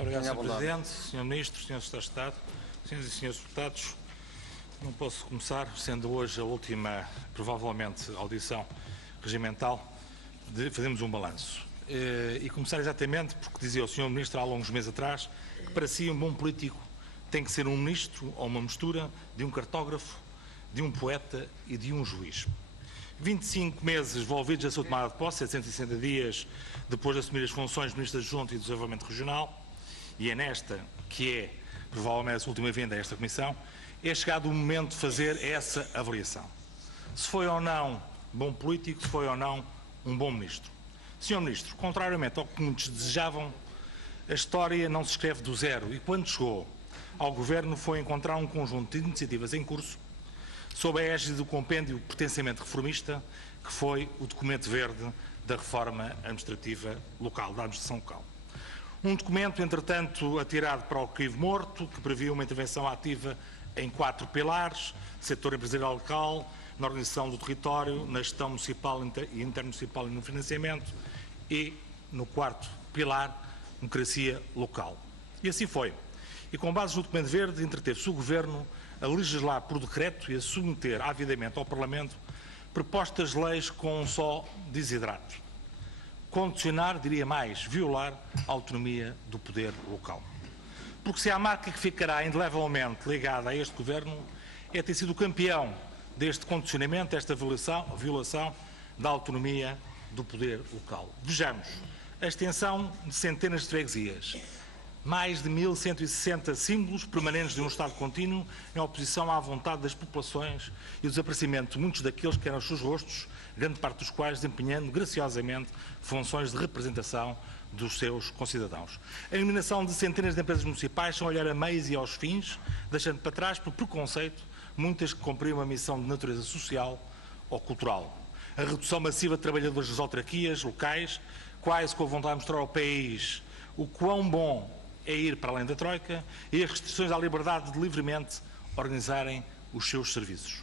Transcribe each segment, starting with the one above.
Muito obrigado, Sr. Presidente, Sr. Ministro, Sr. Secretário de Estado, Sras. e Srs. Deputados. Não posso começar, sendo hoje a última, provavelmente, audição regimental, de fazermos um balanço. E começar exatamente porque dizia o Sr. Ministro há longos meses atrás que para si um bom político tem que ser um ministro ou uma mistura de um cartógrafo, de um poeta e de um juiz. 25 meses envolvidos na sua tomada de posse, 760 dias depois de assumir as funções de Ministro Adjunto e de Desenvolvimento Regional, e é nesta que é, provavelmente, a sua última vinda a esta Comissão, é chegado o momento de fazer essa avaliação. Se foi ou não bom político, se foi ou não um bom Ministro. Sr. Ministro, contrariamente ao que muitos desejavam, a história não se escreve do zero e quando chegou ao Governo foi encontrar um conjunto de iniciativas em curso sob a égide do compêndio pertencimento reformista, que foi o documento verde da reforma administrativa local, da administração local. Um documento, entretanto, atirado para o crivo morto, que previa uma intervenção ativa em 4 pilares: setor empresarial local, na organização do território, na gestão municipal e intermunicipal e no financiamento, e, no 4º pilar, democracia local. E assim foi. E com base no documento verde, entreteve-se o Governo a legislar por decreto e a submeter avidamente ao Parlamento propostas de leis com um só desidrato: condicionar, diria mais, violar a autonomia do poder local. Porque se há marca que ficará indelevelmente ligada a este Governo é ter sido o campeão deste condicionamento, desta violação da autonomia do poder local. Vejamos, a extensão de centenas de freguesias, mais de 1.160 símbolos permanentes de um Estado contínuo em oposição à vontade das populações e o desaparecimento de muitos daqueles que eram os seus rostos, grande parte dos quais desempenhando graciosamente funções de representação dos seus concidadãos. A eliminação de centenas de empresas municipais sem olhar a meios e aos fins, deixando para trás, por preconceito, muitas que cumpriam uma missão de natureza social ou cultural. A redução massiva de trabalhadores das autarquias locais, quase com a vontade de mostrar ao país o quão bom é ir para além da Troika, e as restrições à liberdade de livremente organizarem os seus serviços.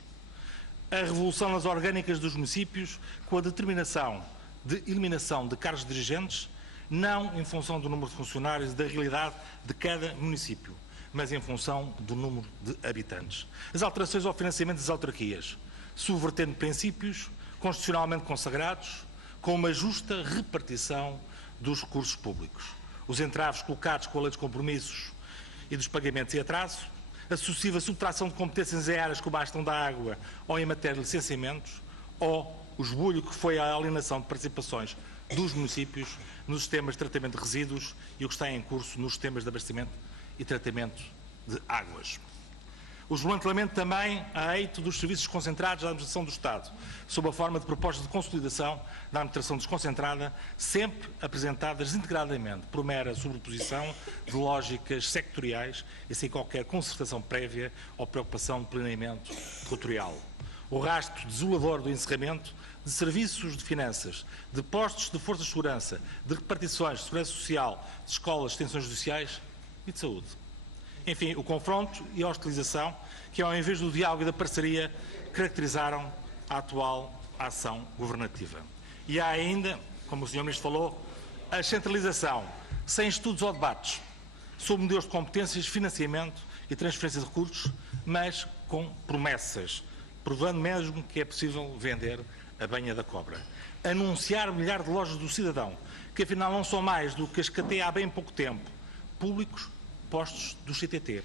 A revolução nas orgânicas dos municípios, com a determinação de eliminação de cargos dirigentes, não em função do número de funcionários e da realidade de cada município, mas em função do número de habitantes. As alterações ao financiamento das autarquias, subvertendo princípios constitucionalmente consagrados, com uma justa repartição dos recursos públicos. Os entraves colocados com a lei dos compromissos e dos pagamentos em atraso, a sucessiva subtração de competências em áreas como a gestão da água ou em matéria de licenciamentos, ou o esbulho que foi a alienação de participações dos municípios nos sistemas de tratamento de resíduos e o que está em curso nos sistemas de abastecimento e tratamento de águas. O desmantelamento também a eito dos serviços concentrados da administração do Estado, sob a forma de propostas de consolidação da administração desconcentrada, sempre apresentadas integradamente por mera sobreposição de lógicas sectoriais e sem qualquer concertação prévia ou preocupação de planeamento territorial. O rastro desolador do encerramento de serviços de finanças, de postos de forças de segurança, de repartições de segurança social, de escolas, de extensões judiciais e de saúde. Enfim, o confronto e a hostilização que, ao invés do diálogo e da parceria, caracterizaram a atual ação governativa. E há ainda, como o Sr. Ministro falou, a centralização, sem estudos ou debates, sob modelos de competências, financiamento e transferência de recursos, mas com promessas, provando mesmo que é possível vender a banha da cobra. Anunciar milhares de lojas do cidadão, que afinal não são mais do que as que até há bem pouco tempo, públicos, postos do CTT.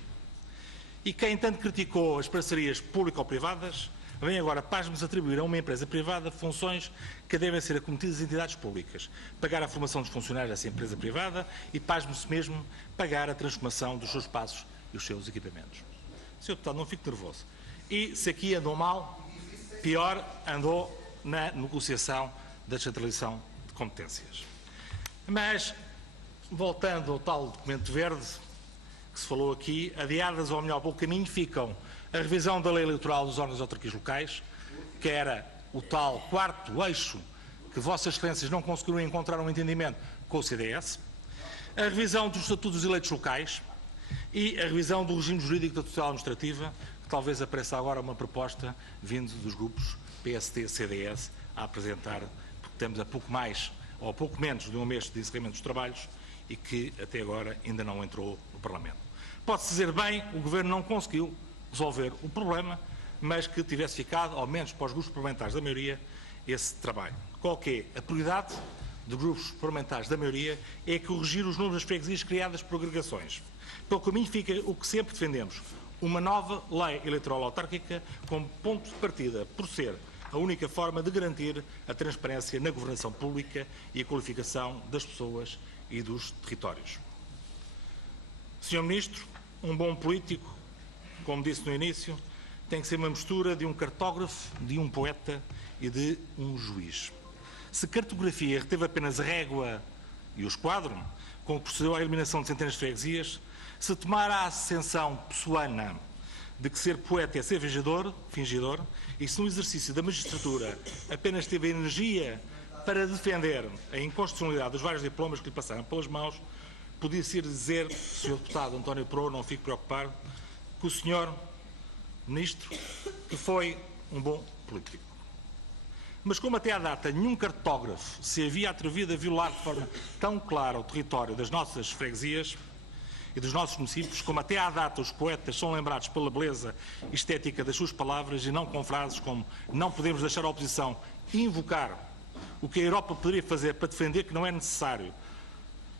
E quem tanto criticou as parcerias público-privadas, vem agora, pasmos, atribuir a uma empresa privada funções que devem ser acometidas às entidades públicas. Pagar a formação dos funcionários dessa empresa privada e, pasmos mesmo, pagar a transformação dos seus espaços e os seus equipamentos. Sr. Deputado, não fique nervoso. E se aqui andou mal, pior andou na negociação da descentralização de competências. Mas, voltando ao tal documento verde, que se falou aqui, adiadas ou melhor pelo caminho ficam a revisão da lei eleitoral dos órgãos de autarquias locais, que era o tal 4º eixo que Vossas Excelências não conseguiram encontrar um entendimento com o CDS, a revisão dos estatutos dos eleitos locais e a revisão do regime jurídico da tutela administrativa, que talvez apareça agora uma proposta vindo dos grupos PSD, CDS, a apresentar, porque estamos a pouco mais ou a pouco menos de um mês de encerramento dos trabalhos e que até agora ainda não entrou no Parlamento. Pode-se dizer bem, o Governo não conseguiu resolver o problema, mas que tivesse ficado, ao menos para os grupos parlamentares da maioria, esse trabalho. Qual que é a prioridade dos grupos parlamentares da maioria? É corrigir os números das freguesias criadas por agregações. Pelo caminho fica o que sempre defendemos, uma nova lei eleitoral autárquica como ponto de partida, por ser a única forma de garantir a transparência na governação pública e a qualificação das pessoas e dos territórios. Senhor Ministro, um bom político, como disse no início, tem que ser uma mistura de um cartógrafo, de um poeta e de um juiz. Se cartografia reteve apenas a régua e o esquadro, como procedeu à eliminação de centenas de freguesias, se tomar a ascensão pessoana de que ser poeta é ser fingidor, e se no exercício da magistratura apenas teve energia para defender a inconstitucionalidade dos vários diplomas que lhe passaram pelas mãos, podia-se dizer, Sr. Deputado António Prou, não fique preocupado, que o Sr. Ministro que foi um bom político. Mas como até à data nenhum cartógrafo se havia atrevido a violar de forma tão clara o território das nossas freguesias e dos nossos municípios, como até à data os poetas são lembrados pela beleza estética das suas palavras e não com frases como não podemos deixar a oposição invocar o que a Europa poderia fazer para defender que não é necessário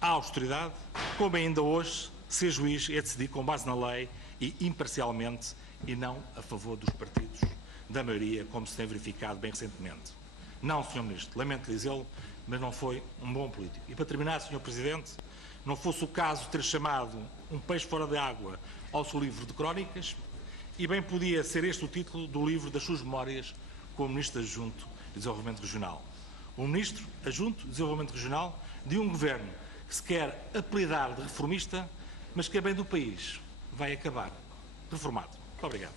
a austeridade, como ainda hoje ser juiz é decidir com base na lei e imparcialmente e não a favor dos partidos da maioria, como se tem verificado bem recentemente. Não, Sr. Ministro, lamento dizê-lo, mas não foi um bom político. E para terminar, Sr. Presidente, não fosse o caso de ter chamado um peixe fora da água ao seu livro de crónicas, e bem podia ser este o título do livro das suas memórias como Ministro Adjunto de Desenvolvimento Regional. O Ministro Adjunto de Desenvolvimento Regional de um governo que se quer apelidar de reformista, mas que a bem do país vai acabar reformado. Muito obrigado.